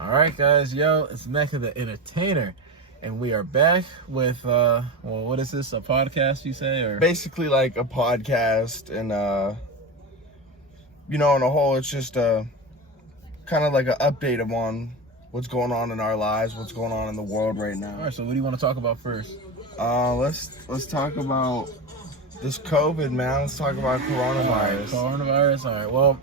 All right, guys, yo, it's Mecca the Entertainer, and we are back with, what is this, a podcast, you say, or? Basically like a podcast, and on the whole, it's just kind of like an update on what's going on in our lives, what's going on in the world right now. All right, so what do you want to talk about first? Let's talk about this COVID, man. Let's talk about coronavirus. Coronavirus, all right, well,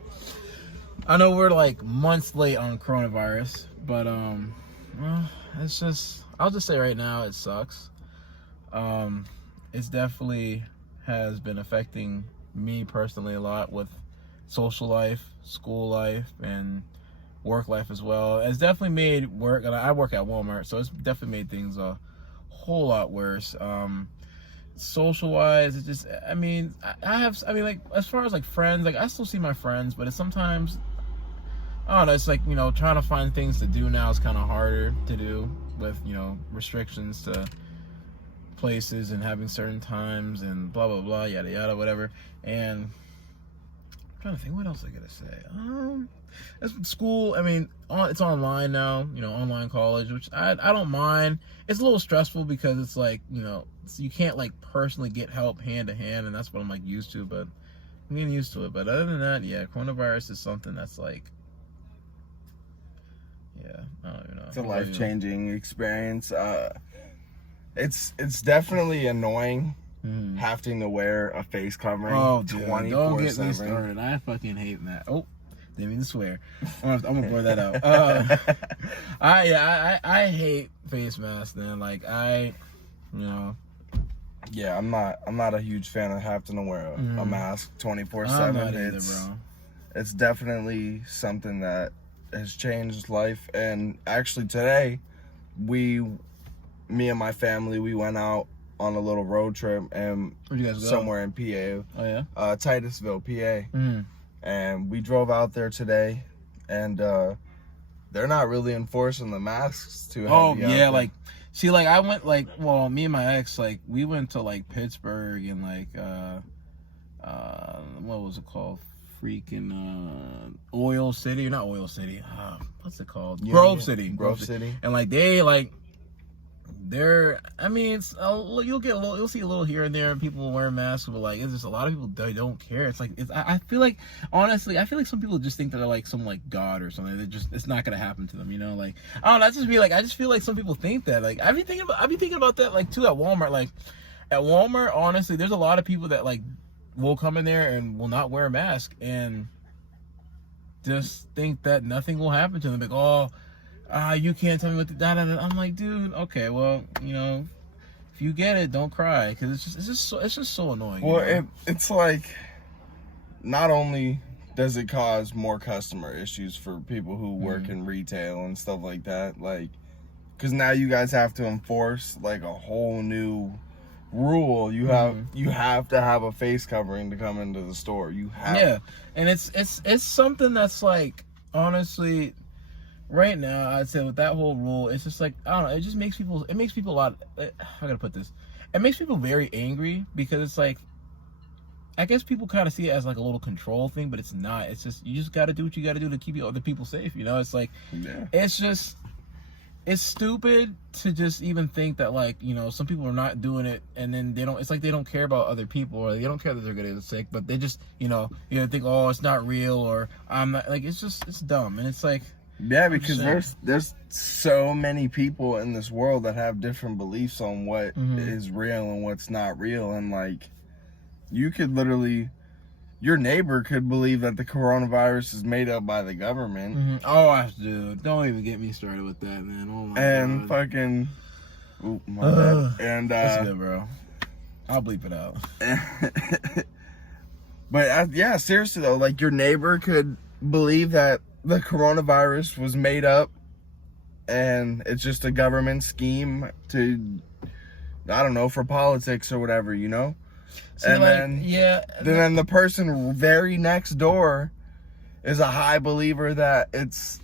I know we're like months late on coronavirus, but well, it's just, I'll just say right now it sucks. It's definitely has been affecting me personally a lot with social life, school life, and work life as well. It's definitely made work, and I work at Walmart, so it's definitely made things a whole lot worse. Social wise, it just, I mean, like, as far as like friends, like I still see my friends, but it's sometimes, I don't know, it's like, trying to find things to do now is kind of harder to do with, restrictions to places and having certain times and blah, blah, blah, yada, yada, whatever. And I'm trying to think, what else I gotta say? That's school, I mean, it's online now, online college, which I don't mind. It's a little stressful because it's like, you can't like personally get help hand to hand, and that's what I'm like used to, but I'm getting used to it. But other than that, yeah, coronavirus is something that's like, yeah, I don't even know. It's a life-changing experience. It's definitely annoying having to wear a face covering. Oh, dude, don't get me started. I fucking hate that. Oh, didn't mean to swear. I'm gonna blur that out. I hate face masks, man. Like Yeah, I'm not a huge fan of having to wear a mask 24/7. It's definitely something that has changed life. And actually today, me and my family, we went out on a little road trip, and where'd you guys go? Somewhere in PA. Oh yeah? Titusville, PA. And we drove out there today, and they're not really enforcing the masks too heavy. Oh yeah, like, see, like I went, like, well, me and my ex, like, we went to like Pittsburgh and like what was it called? Freaking Oil City, not Oil City. What's it called? Grove City. And like I mean, it's, you'll see a little here and there, and people wearing masks, but like, it's just a lot of people, they don't care. It's like, I feel like, honestly, I feel like some people just think that they're like some like god or something. They just, it's not gonna happen to them, like, I don't know. I just feel like some people think that. Like, I be thinking about that, like, too, at Walmart. Like, at Walmart, honestly, there's a lot of people that like will come in there and will not wear a mask and just think that nothing will happen to them. Like, oh, you can't tell me what to do. I'm like, dude, okay, well, if you get it, don't cry, because it's just so annoying. Well, it's like, not only does it cause more customer issues for people who work in retail and stuff like that, like, because now you guys have to enforce like a whole new rule. You have to have a face covering to come into the store. Yeah, and it's something that's like, honestly, right now, I'd say with that whole rule, it's just like, I don't know, it makes people a lot, how can I put this? It makes people very angry, because it's like, I guess people kind of see it as like a little control thing, but it's not. It's just, you just got to do what you got to do to keep other people safe, It's like, it's just, it's stupid to just even think that, like, some people are not doing it, and then it's like they don't care about other people, or they don't care that they're gonna get sick, but they just, think, oh, it's not real, or I'm not, like, it's dumb, and it's like, yeah, because there's so many people in this world that have different beliefs on what is real and what's not real. And like, you could literally, your neighbor could believe that the coronavirus is made up by the government. Oh, dude, don't even get me started with that, man. Oh my God. Fucking, my bad. And that's good, bro. I'll bleep it out. But yeah, seriously though, like, your neighbor could believe that the coronavirus was made up and it's just a government scheme to, I don't know, for politics or whatever, See, and like, then the person very next door is a high believer that it's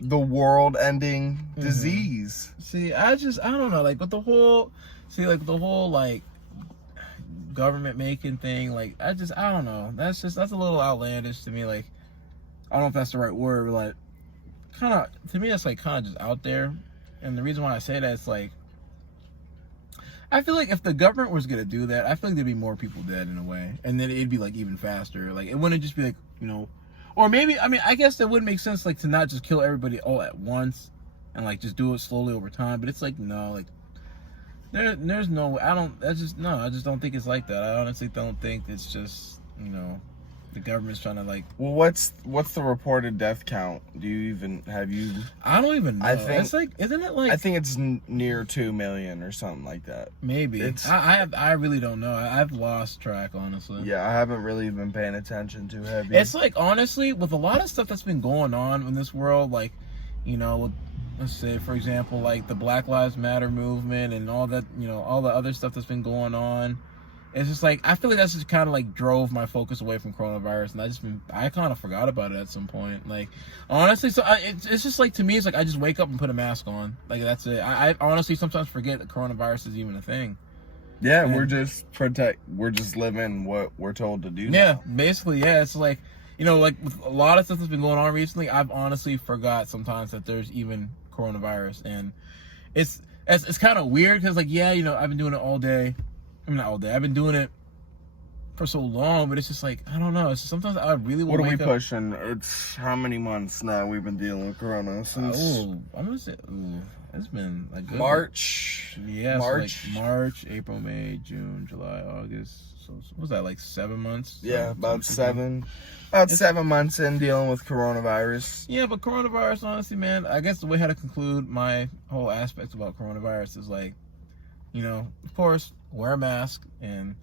the world-ending disease. See, I don't know, like, with the whole, like, government making thing, like, I don't know. That's a little outlandish to me. Like, I don't know if that's the right word, but like, kind of, to me, that's like kind of just out there. And the reason why I say that is like, I feel like if the government was gonna do that, I feel like there'd be more people dead in a way, and then it'd be like even faster. Like it wouldn't just be like, you know, or maybe, I mean, I guess that would make sense, like to not just kill everybody all at once, and like just do it slowly over time. But it's like no, like there's no, I just don't think it's like that. I honestly don't think it's just, you know, the government's trying to like. Well, what's the reported death count? Have you? I don't even know. I think it's like, isn't it like? I think it's near 2 million or something like that. Maybe. I really don't know. I've lost track, honestly. Yeah, I haven't really been paying attention too heavy. It's like, honestly, with a lot of stuff that's been going on in this world, like, you know, let's say, for example, like the Black Lives Matter movement and all that, you know, all the other stuff that's been going on. It's just like, I feel like that's just kind of like drove my focus away from coronavirus, and I kind of forgot about it at some point. Like, honestly, so it's just like, to me, it's like I just wake up and put a mask on. Like, that's it. I honestly sometimes forget that coronavirus is even a thing. Yeah, we're just living what we're told to do. Yeah, basically, yeah. It's like, you know, like with a lot of stuff that's been going on recently, I've honestly forgot sometimes that there's even coronavirus, and it's kind of weird because, like, yeah, you know, I've been doing it all day. I mean, not all day. I've been doing it for so long, but it's just like, I don't know. It's just, sometimes I really want to wake up. What are we pushing? It's how many months now we've been dealing with corona? Since I'm gonna say, it's been like good. March. Yeah, March. So like March, April, May, June, July, August. So what was that, like 7 months? Yeah, about 7 months in dealing with coronavirus. Yeah, but coronavirus, honestly, man, I guess the way how to conclude my whole aspect about coronavirus is like, you know, of course, wear a mask and,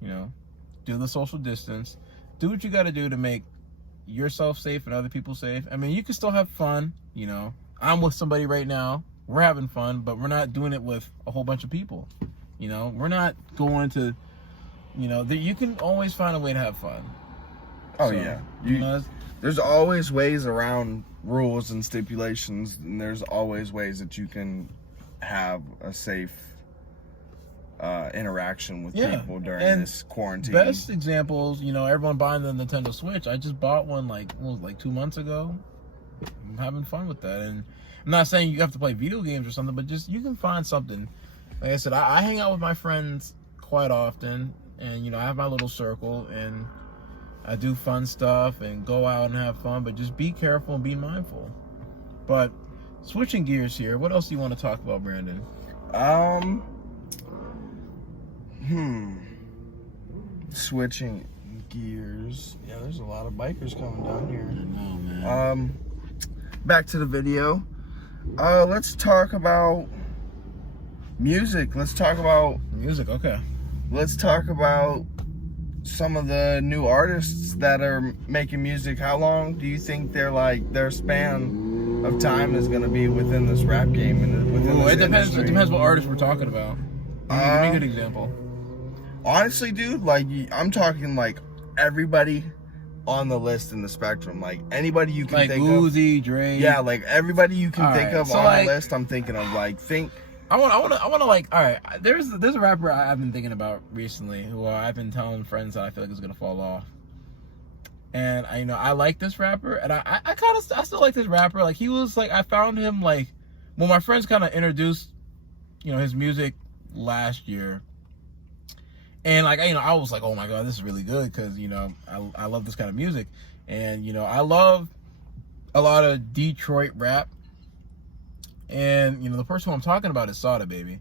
you know, do the social distance. Do what you got to do to make yourself safe and other people safe. I mean, you can still have fun, you know. I'm with somebody right now. We're having fun, but we're not doing it with a whole bunch of people. You know, we're not going to, you know, you can always find a way to have fun. Oh, so, yeah. You know, there's always ways around rules and stipulations, and there's always ways that you can have a safe interaction with people during this quarantine. Best examples, you know, everyone buying the Nintendo Switch. I just bought one like 2 months ago. I'm having fun with that, and I'm not saying you have to play video games or something, but just you can find something. Like I said, I hang out with my friends quite often, and you know, I have my little circle, and I do fun stuff and go out and have fun, but just be careful and be mindful. But switching gears here, what else do you want to talk about, Brandon? Switching gears. Yeah, there's a lot of bikers coming down here. I know, man. Back to the video. Let's talk about music. Let's talk about music. Okay. Let's talk about some of the new artists that are making music. How long do you think their span of time is going to be within this rap game and within this industry? It depends what artist we're talking about. Give me a good example. Honestly, dude, like, I'm talking like everybody on the list in the spectrum, like anybody you can like think Uzi, of. Drake. Yeah, like everybody you can think of so on like, the list. I'm thinking of like I want to like. All right, there's a rapper I've been thinking about recently who I've been telling friends that I feel like is gonna fall off. And I like this rapper, and I still like this rapper. Like, he was like, I found him like, well, my friends kind of introduced, you know, his music last year. And like, you know, I was like, oh my God, this is really good, because, you know, I love this kind of music. And, you know, I love a lot of Detroit rap. And, you know, the person who I'm talking about is Sada Baby.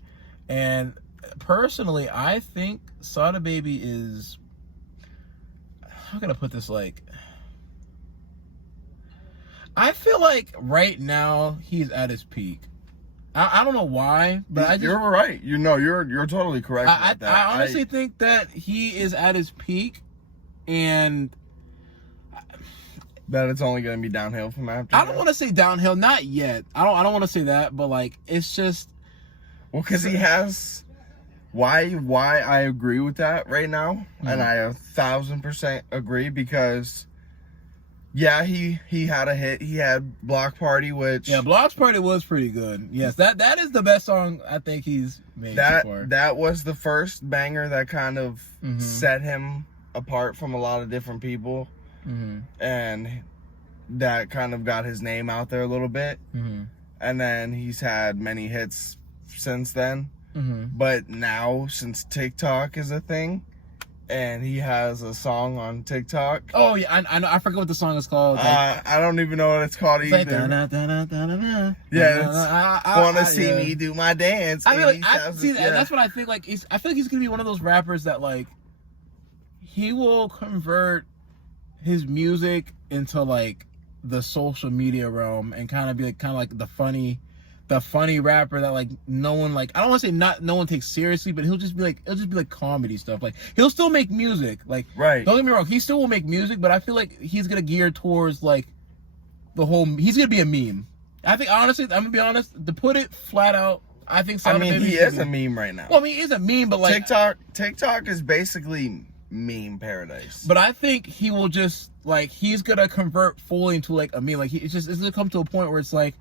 And personally, I think Sada Baby is, how can I put this, like, I feel like right now he's at his peak. I don't know why, but you're right. You know, you're totally correct about that. I honestly think that he is at his peak, and that it's only going to be downhill from after. I don't want to say downhill, not yet. I don't want to say that, but like, it's just, well, because he has. Why I agree with that right now, and I 1,000% agree, because yeah, he had a hit. He had Block Party, which... Yeah, Block Party was pretty good. Yes, that is the best song I think he's made so far. That was the first banger that kind of set him apart from a lot of different people. And that kind of got his name out there a little bit. Mm-hmm. And then he's had many hits since then. Mm-hmm. But now, since TikTok is a thing, and he has a song on TikTok. Oh yeah, I know. I forget what the song is called. I don't even know what it's called either. Like, Wanna see me do my dance? I mean, like, I see that. Yeah. That's what I think. Like, I feel like he's gonna be one of those rappers that like he will convert his music into like the social media realm and kind of be like the funny rapper that like no one, like, I don't want to say no one takes seriously, but it'll just be like comedy stuff. Like, he'll still make music. Like, Right. Don't get me wrong, he still will make music, but I feel like he's gonna gear towards like he's gonna be a meme. I think, honestly, I'm gonna be honest, to put it flat out, I think Sada Baby he is a meme right now. Well, I mean, he is a meme, but like TikTok is basically meme paradise. But I think he will just like, he's gonna convert fully into like a meme. Like, it's gonna come to a point where it's like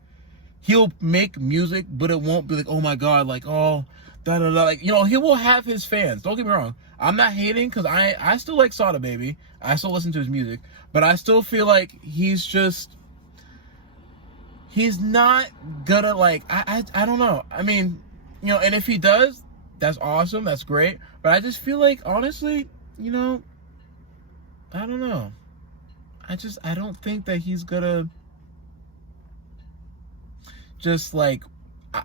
he'll make music, but it won't be like, oh my god, like, oh, da da da. Like, you know, he will have his fans. Don't get me wrong. I'm not hating, because I still like Sada Baby. I still listen to his music, but I still feel like he's not gonna like, I don't know. I mean, you know, and if he does, that's awesome. That's great. But I just feel like, honestly, you know, I don't know. I don't think that he's gonna just like,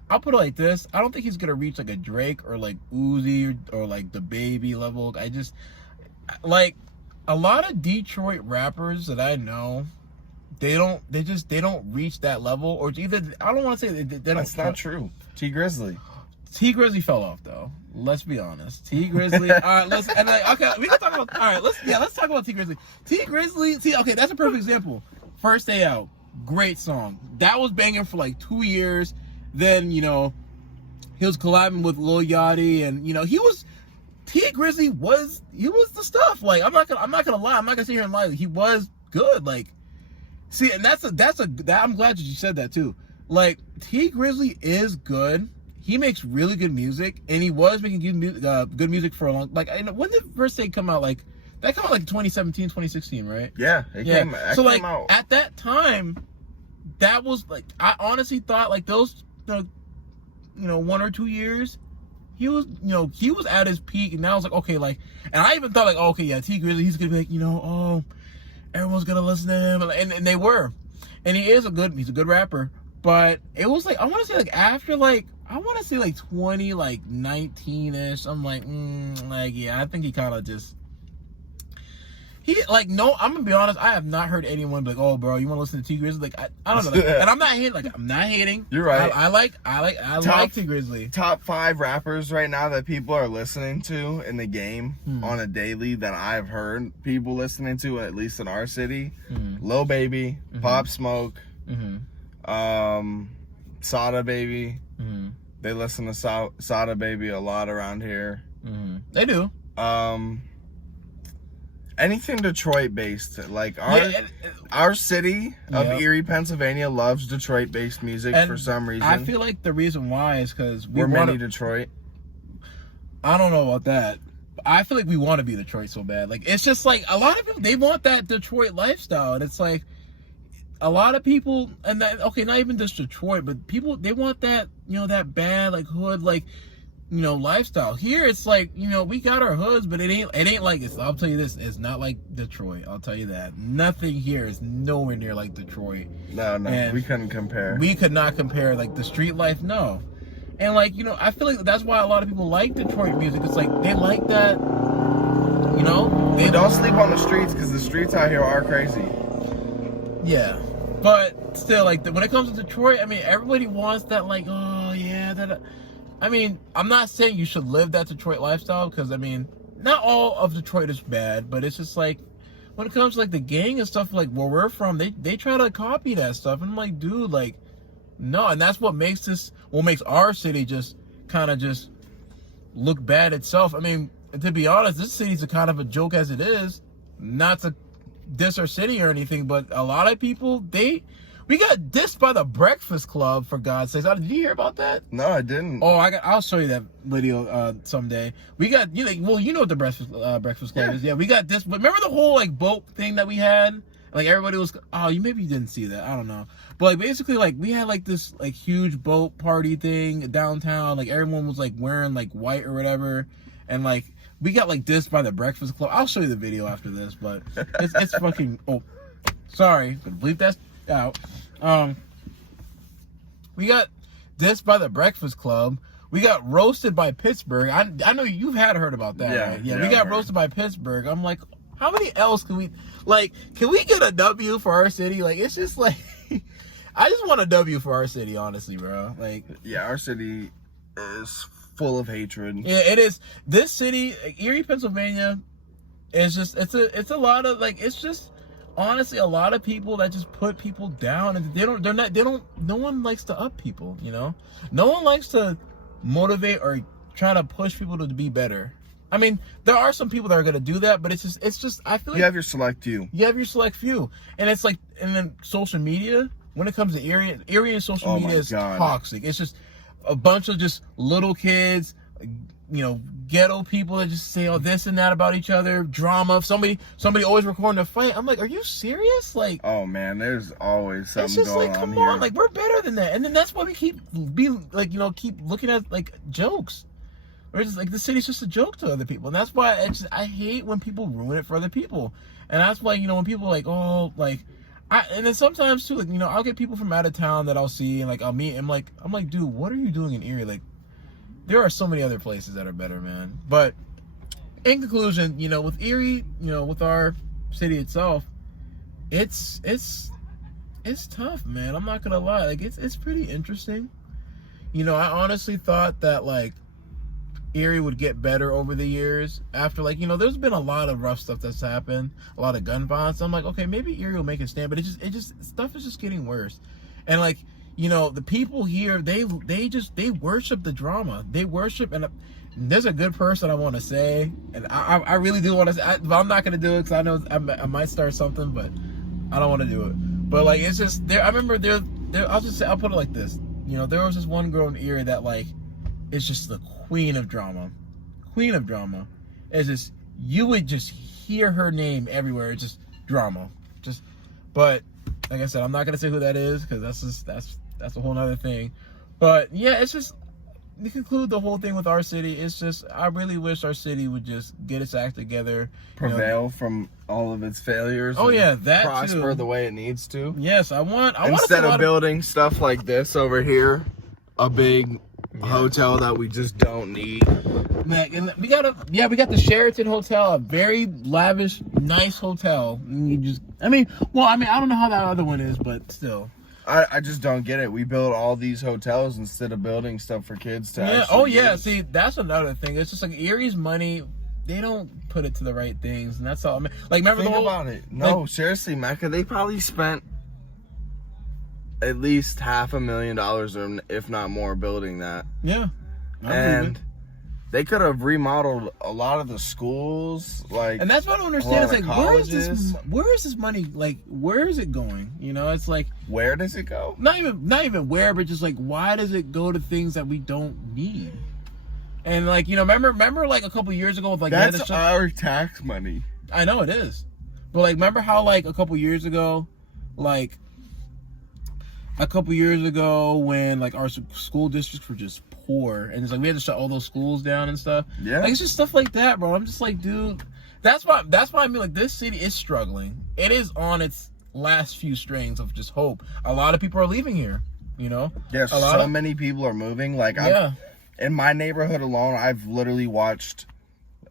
I'll put it like this. I don't think he's gonna reach like a Drake or like Uzi or like the Baby level. I just, like, a lot of Detroit rappers that I know, they don't reach that level, or either, I don't want to say they don't. That's not true. T Grizzly fell off though. Let's be honest. T Grizzly. All right, okay, we can talk about. All right, let's talk about T Grizzly. T Grizzly. See, okay, that's a perfect example. First Day Out, great song. That was banging for like 2 years. Then, you know, he was collabing with Lil Yachty, and you know, T Grizzly was the stuff. Like, I'm not gonna lie. I'm not gonna sit here and lie. He was good. Like, see, and I'm glad that you said that too. Like, T Grizzly is good. He makes really good music, and he was making good music for a long. Like, when did First Day come out? Like, that came out like 2017, 2016, right? Yeah, it came out. At that time, that was like, I honestly thought like those, you know, 1 or 2 years, he was at his peak, and now I was like, okay, like, and I even thought like, okay, yeah, T Grizzly, he's gonna be like, you know, oh, everyone's gonna listen to him, and they were, and he's a good rapper, but it was like, I want to say like after like, I want to say like 2019ish, I'm like, yeah, I think he kind of just. No, I'm gonna be honest, I have not heard anyone be like, oh bro, you wanna listen to T Grizzly? Like, I don't know. And I'm not hating. You're right. I like T Grizzly. Top 5 rappers right now that people are listening to in the game on a daily that I've heard people listening to, at least in our city. Lil Baby, Pop Smoke, Sada Baby. They listen to Sada Baby a lot around here. They do. Anything Detroit based, like our city of Erie, Pennsylvania loves Detroit based music for some reason. I feel like the reason why is because we're mini Detroit. I don't know about that. I feel like we want to be Detroit so bad. Like, it's just like a lot of people, they want that Detroit lifestyle, and it's like a lot of people, and that, okay, not even just Detroit, but people, they want that, you know, that bad like hood, like, you know, lifestyle. Here it's like, you know, we got our hoods, but it ain't like it's. I'll tell you this, it's not like Detroit. I'll tell you that. Nothing here is nowhere near like Detroit. No, and we couldn't compare. We could not compare, like the street life, no. And like, you know, I feel like that's why a lot of people like Detroit music. It's like they like that, you know. They don't sleep on the streets, because the streets out here are crazy. Yeah, but still, like when it comes to Detroit, I mean, everybody wants that, like, oh yeah, that. I mean, I'm not saying you should live that Detroit lifestyle, because, I mean, not all of Detroit is bad, but it's just like, when it comes to, like, the gang and stuff, like, where we're from, they try to copy that stuff, and I'm like, dude, like, no, and that's what makes our city just kind of just look bad itself. I mean, to be honest, this city's a kind of a joke as it is, not to diss our city or anything, but a lot of people, we got dissed by the Breakfast Club, for God's sakes. Did you hear about that? No, I didn't. Oh, I'll show you that video someday. We got, you know what the Breakfast Club is. Yeah, we got this. But remember the whole like boat thing that we had? Like everybody was, oh, you maybe didn't see that. I don't know. But like basically like we had like this like huge boat party thing downtown. Like everyone was like wearing like white or whatever. And like we got like dissed by the Breakfast Club. I'll show you the video after this, but it's fucking, oh, sorry. Bleep that out. We got dissed by the Breakfast Club. We got roasted by Pittsburgh. I know you've heard about that, right? Yeah, we got roasted by Pittsburgh. I'm like, how many L's can we, like, can we get a W for our city? Like, it's just like, I just want a W for our city, honestly, bro. Like, yeah, our city is full of hatred. Yeah, it is. This city, Erie, Pennsylvania, is just, it's a lot of, like, it's just, honestly, a lot of people that just put people down, and no one likes to up people, you know? No one likes to motivate or try to push people to be better. I mean, there are some people that are going to do that, but it's just, I feel like you have your select few. You have your select few. And it's like, and then social media, when it comes to Erie and social media is toxic. It's just a bunch of just little kids, you know, ghetto people that just say all this and that about each other, drama. Somebody always recording a fight. I'm like, are you serious? Like, oh man, there's always something it's just going like, on come here. on, like we're better than that. And then that's why we keep looking at like jokes. Or just like the city's just a joke to other people, and that's why I hate when people ruin it for other people. And that's why, you know, when people are like, oh, like, and then sometimes too, like, you know, I'll get people from out of town that I'll see, and like I'll meet, and I'm like, dude, what are you doing in Erie? Like, there are so many other places that are better, man. But in conclusion, you know, with Erie, you know, with our city itself, it's tough, man. I'm not gonna lie, like it's pretty interesting. You know, I honestly thought that like Erie would get better over the years after, like, you know, there's been a lot of rough stuff that's happened, a lot of gun violence. I'm like, okay, maybe Erie will make a stand, but it just stuff is just getting worse. And like, you know, the people here, they worship the drama. They worship, and there's a good person I want to say, and I really do want to say, but I'm not going to do it because I know I might start something, but I don't want to do it. But like, it's just, I remember there, I'll put it like this. You know, there was this one girl in Erie that like, is just the queen of drama. It's just, you would just hear her name everywhere. It's just drama. But like I said, I'm not gonna say who that is because that's a whole nother thing. But yeah, it's just, to conclude the whole thing with our city, it's just, I really wish our city would just get its act together, prevail from all of its failures. Oh yeah, that prosper too. The way it needs to. Yes, I want instead of building stuff like this over here, a big hotel that we just don't need. And we got the Sheraton Hotel, a very lavish, nice hotel. I don't know how that other one is, but still. I just don't get it. We build all these hotels instead of building stuff for kids to actually use. See, that's another thing. It's just like Erie's money, they don't put it to the right things, and that's all. Like, remember Think about it. No, like, seriously, Mecca, they probably spent at least $500,000 or if not more building that. Yeah. And they could have remodeled a lot of the schools, like, and that's what I don't understand. It's like, where is this money? Like, where is it going? You know, it's like, where does it go? Not even where, but just like, why does it go to things that we don't need? And like, you know, remember like a couple years ago with like, that's our tax money. I know it is, but like, remember how like a couple years ago when like our school districts were just poor, and it's like we had to shut all those schools down and stuff. Yeah, like, it's just stuff like that, bro. I'm just like, dude, that's why I mean, like, this city is struggling. It is on its last few strings of just hope. A lot of people are leaving here, you know. Yes, many people are moving. Like, in my neighborhood alone, I've literally watched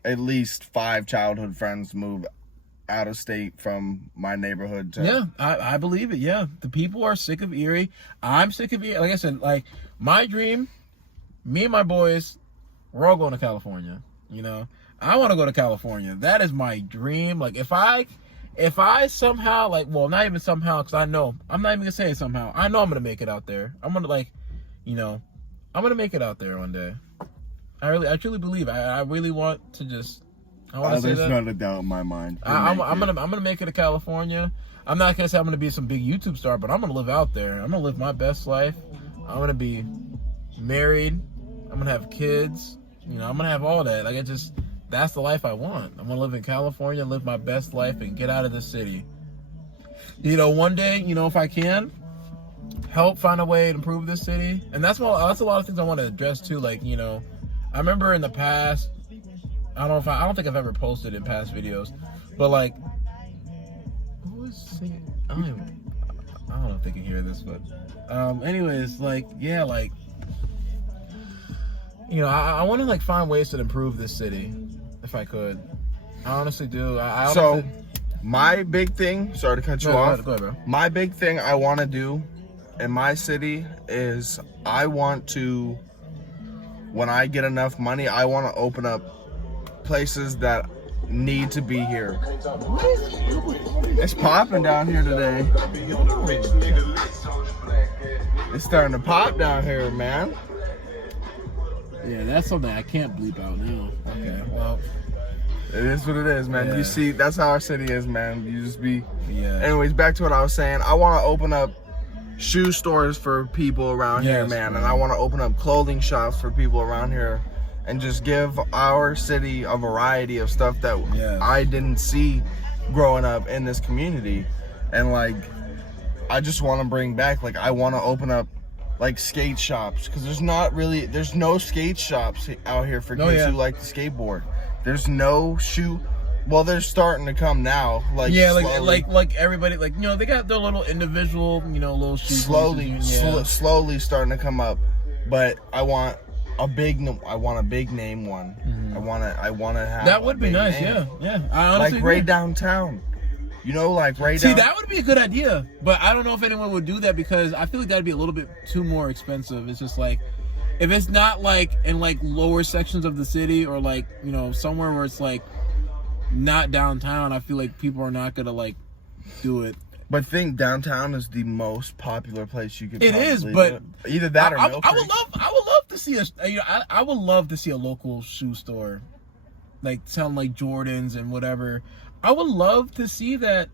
at least 5 childhood friends move out of state from my neighborhood to... Yeah, I believe it. Yeah, the people are sick of Erie. I'm sick of Erie. Like I said, like, my dream, me and my boys, we're all going to California. You know, I want to go to California. That is my dream. Like, if I somehow, like, well, not even somehow, because I know, I'm not even gonna say it somehow. I know I'm gonna make it out there. I'm gonna, like, you know, I'm gonna make it out there one day. I truly believe. I really want to just. There's not a doubt in my mind. I'm gonna make it to California. I'm not gonna say I'm gonna be some big YouTube star, but I'm gonna live out there. I'm gonna live my best life. I'm gonna be married. I'm gonna have kids. You know, I'm gonna have all that. Like, that's the life I want. I'm gonna live in California, live my best life, and get out of this city. you know, one day, you know, if I can help find a way to improve this city, and that's a lot of things I want to address too. Like, you know, I remember in the past, I don't think I've ever posted in past videos, but like, who was singing? I don't know if they can hear this, but anyways, like, yeah, like, you know, I want to like find ways to improve this city if I could. I honestly do. So my big thing, sorry to cut you off. Go ahead, bro. My big thing I want to do in my city is I want to, when I get enough money, I want to open up places that need to be here. It's popping down here today. It's starting to pop down here, man. Yeah, that's something I can't bleep out now. Okay, well, it is what it is, man. Yeah. You see, that's how our city is, man. You just be. yeah. Anyways, back to what I was saying. I want to open up shoe stores for people around here, Yes, man. man. And I want to open up clothing shops for people around here and just give our city a variety of stuff that Yes. I didn't see growing up in this community. And like, I just want to bring back, like, I want to open up like skate shops, because there's no skate shops out here for kids who like to skateboard. There's no they're starting to come now. Like, yeah, slowly. like everybody, like, you know, they got their little individual, you know, little shoes. slowly starting to come up. But I want a big name one. Mm-hmm. I want to have That would a be big nice. name. Yeah. I honestly Like right agree. downtown. You know, like right See, down. that would be a good idea, but I don't know if anyone would do that because I feel like that'd be a little bit too more expensive. It's just like, if it's not like in like lower sections of the city or like, you know, somewhere where it's like not downtown, I feel like people are not gonna like do it. But think downtown is the most popular place you could. It is, probably but do it. Either that or Mill I Creek. would love to see I would love to see a local shoe store, like selling like Jordans and whatever. I would love to see that,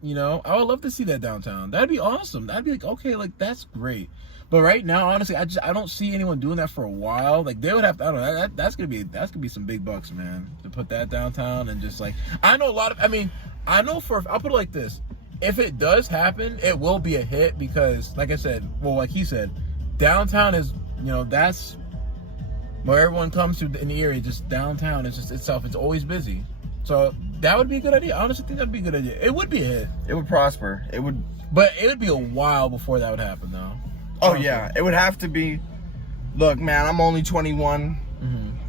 you know. I would love to see that downtown. That'd be awesome. That'd be like, okay, like that's great. But right now, honestly, I don't see anyone doing that for a while. Like they would have to. I don't know. That's gonna be some big bucks, man, to put that downtown and just like I know a lot of. I mean, I know I'll put it like this. If it does happen, it will be a hit because, like I said, well, like he said, downtown is, you know, that's where everyone comes to in the area. Just downtown is just itself. It's always busy. So that would be a good idea. I honestly think that'd be a good idea. It would be a hit. It would prosper. It would. But it would be a while before that would happen, though. Oh yeah, it would have to be. Look, man, I'm only 21,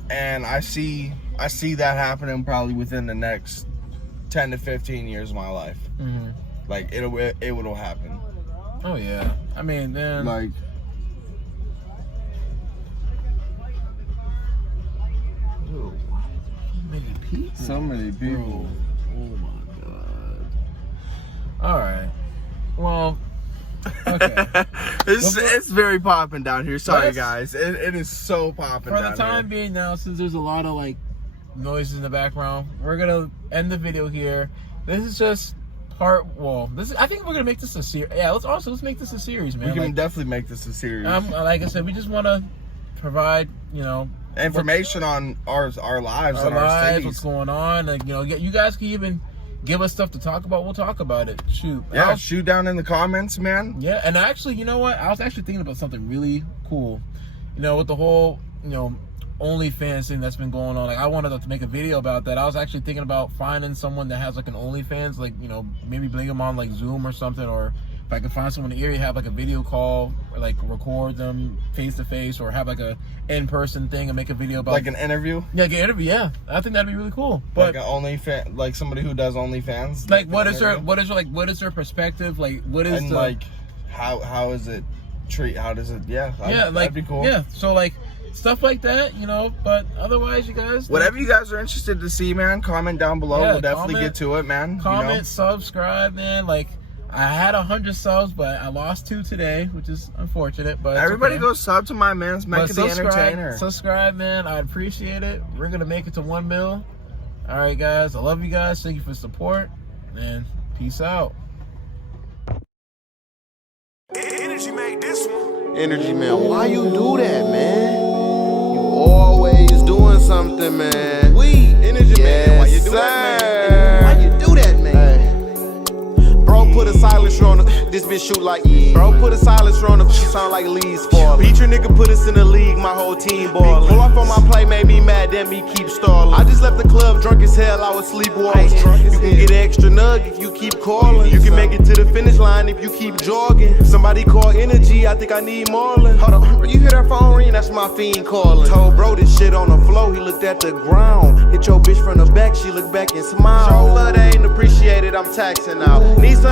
and I see that happening probably within the next 10 to 15 years of my life. Like it will happen. Oh yeah. I mean, then Like. many people. So many people. Oh my god. All right. Well. Okay. It's very popping down here. Sorry, Let's- guys. It is so popping For down the time here. being now, since there's a lot of like noises in the background, we're gonna end the video here. This is just part. Well, I think we're gonna make this a series. Yeah, let's make this a series, man. We can Like, definitely make this a series. like I said, we just want to provide, you know, Information on our lives our and our lives, cities. what's going on. Like, you know, you guys can even give us stuff to talk about. We'll talk about it. Shoot. Yeah, shoot down in the comments, man. Yeah, and actually, you know what? I was actually thinking about something really cool. You know, with the whole, you know, OnlyFans thing that's been going on. Like, I wanted to make a video about that. I was actually thinking about finding someone that has like an OnlyFans, like, you know, maybe bring them on like Zoom or something, or if I could find someone in the area, have like a video call, or like record them face to face, or have like a in-person thing and make a video about Like an interview. Yeah, like an interview. Yeah, I think that'd be really cool. But Like an OnlyFans, like somebody who does OnlyFans. like, what is their perspective? Like, what is And the, like, how is it treat? How does it? Yeah, yeah, like, that'd be cool. yeah. So like stuff like that, you know. But otherwise, you guys, Whatever you guys are interested to see, man, comment down below. Yeah, We'll definitely comment- get to it, man. comment, subscribe, man. Like, I had 100 subs, but I lost 2 today, which is unfortunate. But it's Everybody okay. go sub to my man's But Mecca the Entertainer. subscribe, man. I appreciate it. We're gonna make it to 1 mil. All right, guys. I love you guys. Thank you for the support, and peace out. Energy made this one. Energy man, why you do that, man? You always doing something, man. Energy man, why you do that, man? Why you do that, man? Bro, put a silencer on her. This bitch shoot like bro, put a silencer on her. She sound like Lee's falling. Beat your nigga, put us in the league, my whole team ballin'. Pull off on my play, made me mad, then me keep stalling. I just left the club drunk as hell, I was sleepwalking. You can get an extra nug if you keep calling. You can make it to the finish line if you keep jogging. Somebody call Energy, I think I need Marlon. Hold on, you hear that phone ring? That's my fiend calling. Told bro this shit on the floor, he looked at the ground. Hit your bitch from the back, she looked back and smiled. Show love, they ain't appreciated, I'm taxing out. Need some